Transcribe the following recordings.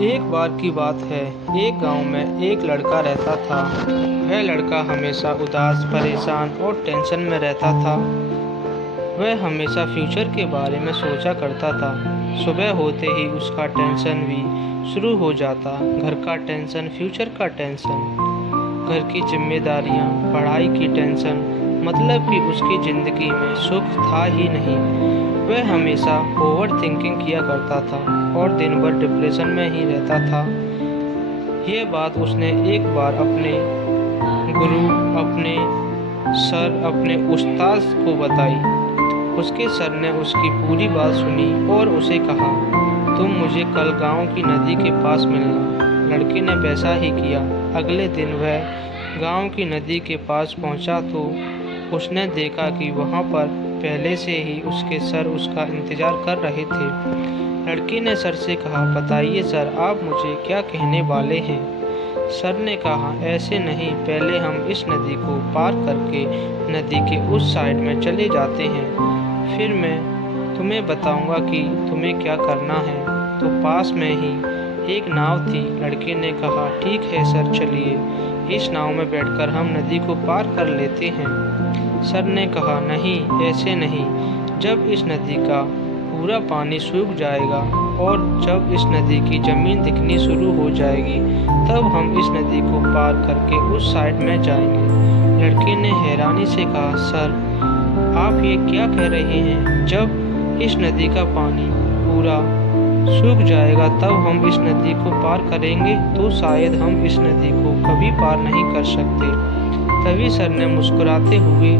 एक बार की बात है, एक गांव में एक लड़का रहता था। वह लड़का हमेशा उदास, परेशान और टेंशन में रहता था। वह हमेशा फ्यूचर के बारे में सोचा करता था। सुबह होते ही उसका टेंशन भी शुरू हो जाता। घर का टेंशन, फ्यूचर का टेंशन, घर की जिम्मेदारियां, पढ़ाई की टेंशन, मतलब कि उसकी ज़िंदगी में सुख था ही नहीं। वह हमेशा ओवर थिंकिंग किया करता था और दिन भर डिप्रेशन में ही रहता था। ये बात उसने एक बार अपने गुरु, अपने सर, अपने उस्ताद को बताई। उसके सर ने उसकी पूरी बात सुनी और उसे कहा, तुम मुझे कल गांव की नदी के पास मिलना। लड़के ने वैसा ही किया। अगले दिन वह गांव की नदी के पास पहुंचा तो उसने देखा कि वहां पर पहले से ही उसके सर उसका इंतजार कर रहे थे। लड़की ने सर से कहा, बताइए सर, आप मुझे क्या कहने वाले हैं? सर ने कहा, ऐसे नहीं, पहले हम इस नदी को पार करके नदी के उस साइड में चले जाते हैं, फिर मैं तुम्हें बताऊंगा कि तुम्हें क्या करना है। तो पास में ही एक नाव थी। लड़के ने कहा, ठीक है सर, चलिए इस नाव में बैठकर हम नदी को पार कर लेते हैं। सर ने कहा, नहीं, ऐसे नहीं, जब इस नदी का पूरा पानी सूख जाएगा और जब इस नदी की ज़मीन दिखनी शुरू हो जाएगी, तब हम इस नदी को पार करके उस साइड में जाएंगे। लड़के ने हैरानी से कहा, सर, आप ये क्या कह रहे हैं? जब इस नदी का पानी पूरा सूख जाएगा तब हम इस नदी को पार करेंगे, तो शायद हम इस नदी को कभी पार नहीं कर सकते। तभी सर ने मुस्कुराते हुए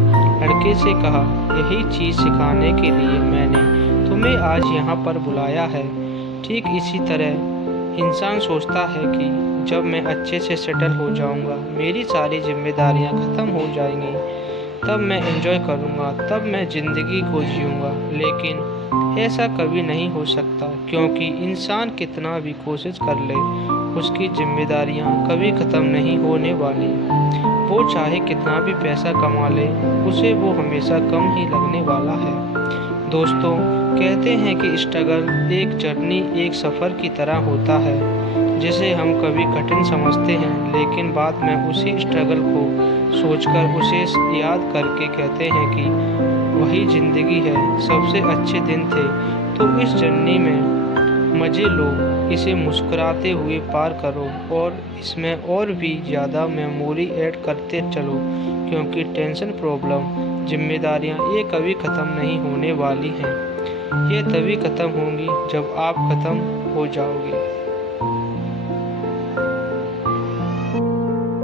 लड़के से कहा, यही चीज़ सिखाने के लिए मैंने तुम्हें आज यहाँ पर बुलाया है। ठीक इसी तरह इंसान सोचता है कि जब मैं अच्छे से सेटल हो जाऊँगा, मेरी सारी जिम्मेदारियाँ ख़त्म हो जाएंगी, तब मैं एंजॉय करूँगा, तब मैं ज़िंदगी को जीऊँगा। लेकिन ऐसा कभी नहीं हो सकता, क्योंकि इंसान कितना भी कोशिश कर ले, उसकी जिम्मेदारियाँ कभी ख़त्म नहीं होने वाली। वो चाहे कितना भी पैसा कमा ले, उसे वो हमेशा कम ही लगने वाला है। दोस्तों, कहते हैं कि स्ट्रगल एक जर्नी, एक सफ़र की तरह होता है, जिसे हम कभी कठिन समझते हैं, लेकिन बाद में उसी स्ट्रगल को सोचकर, उसे याद करके कहते हैं कि वही ज़िंदगी है, सबसे अच्छे दिन थे। तो इस जर्नी में मज़े लो, इसे मुस्कुराते हुए पार करो और इसमें और भी ज़्यादा मेमोरी ऐड करते चलो, क्योंकि टेंशन, प्रॉब्लम, जिम्मेदारियाँ ये कभी ख़त्म नहीं होने वाली हैं। ये तभी ख़त्म होंगी जब आप ख़त्म हो जाओगे।